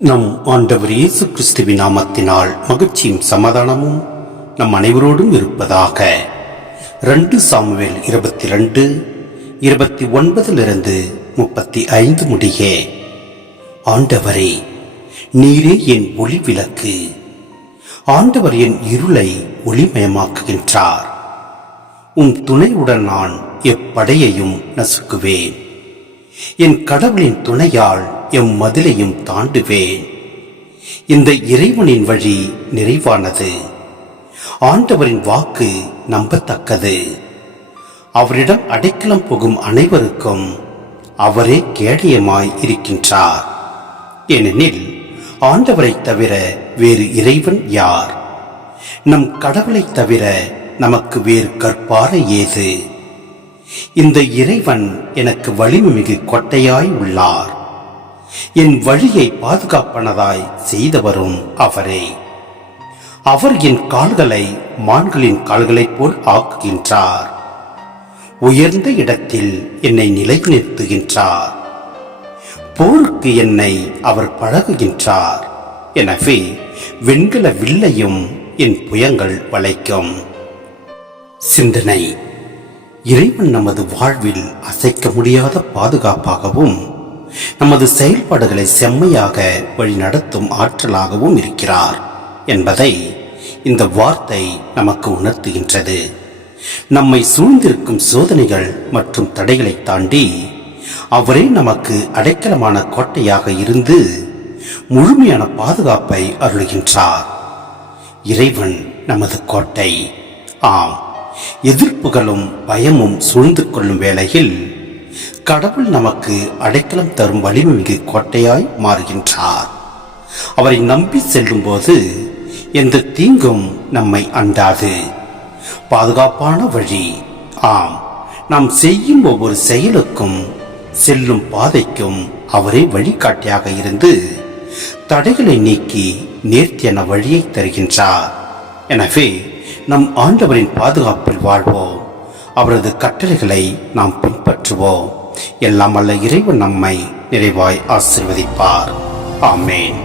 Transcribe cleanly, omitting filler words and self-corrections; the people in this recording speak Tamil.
நம் ஆண்டவர் இயேசு கிறிஸ்துவின் நாமத்தினால் மகிழ்ச்சியும் சமாதானமும் நம் அனைவரோடும் இருப்பதாக. 2 சாமுவேல் 22:29 முடிய. ஆண்டவரே, நீரே என் ஒளி விளக்கு. ஆண்டவர் என் இருளை ஒளிமயமாக்குகின்றார். உம் துணையுடன் நான் எப்படையையும் நசுக்குவேன். என் கடவுளின் துணையால் மதிலையும் தாண்டுவேன். இந்த இறைவனின் வழி நிறைவானது. ஆண்டவரின் வாக்கு நம்பத்தக்கது. அவரிடம் அடைக்கலம் புகும் அனைவருக்கும் அவரே கேடயமாய் இருக்கின்றார். ஏனெனில் ஆண்டவரை தவிர வேறு இறைவன் யார்? நம் கடவுளை தவிர நமக்கு வேறு கற்பாறை ஏது? இந்த இறைவன் எனக்கு வலிமைமிகு கோட்டையாய் உள்ளார். என் வழியை பாதுகாப்பனதாய் செய்தவரும் அவரே. அவர் என் கால்களை மான்களின் கால்களைப் போல் ஆக்குகின்றார். உயர்ந்த இடத்தில் என்னை நிலைநிறுத்துகின்றார். போருக்கு என்னை அவர் பழகுகின்றார். எனவே வெண்கல வில்லையும் என் புயங்கள் வளைக்கும். சிந்தனை: இறைவன் நமது வாழ்வில் அசைக்க முடியாத பாதுகாப்பாகவும் நமது செயல்பாடுகளை செம்மையாக வழிநடத்தும் ஆற்றலாகவும் இருக்கிறார் என்பதை இந்த வார்த்தை நமக்கு உணர்த்துகின்றது. நம்மை சூழ்ந்திருக்கும் சோதனைகள் மற்றும் தடைகளை தாண்டி அவரே நமக்கு அடைக்கலமான கோட்டையாக இருந்து முழுமையான பாதுகாப்பை அருளுகின்றார். இறைவன் நமது கோட்டை. ஆம், எதிர்ப்புகளும் பயமும் சூழ்ந்து கொள்ளும் வேளையில் கடவுள் நமக்கு அடைக்கலம் தரும் வலிமைமிகு கோட்டையாய் மாறுகின்றார். அவரை நம்பி செல்லும் போது எந்த தீங்கும் நம்மை அண்டாது. பாதுகாப்பான வழி. ஆம், நாம் செய்யும் ஒவ்வொரு செயலுக்கும் செல்லும் பாதைக்கும் அவரே வழிகாட்டியாக இருந்து தடைகளை நீக்கி நேர்த்தியான வழியை தருகின்றார். எனவே நம் ஆண்டவரின் பாதுகாப்பில் வாழ்வோம். அவரது கட்டளைகளை நாம் பின்பற்றுவோம். எல்லாம் வல்ல இறைவன் நம்மை நிறைவாய் ஆசீர்வதிப்பார். ஆமேன்.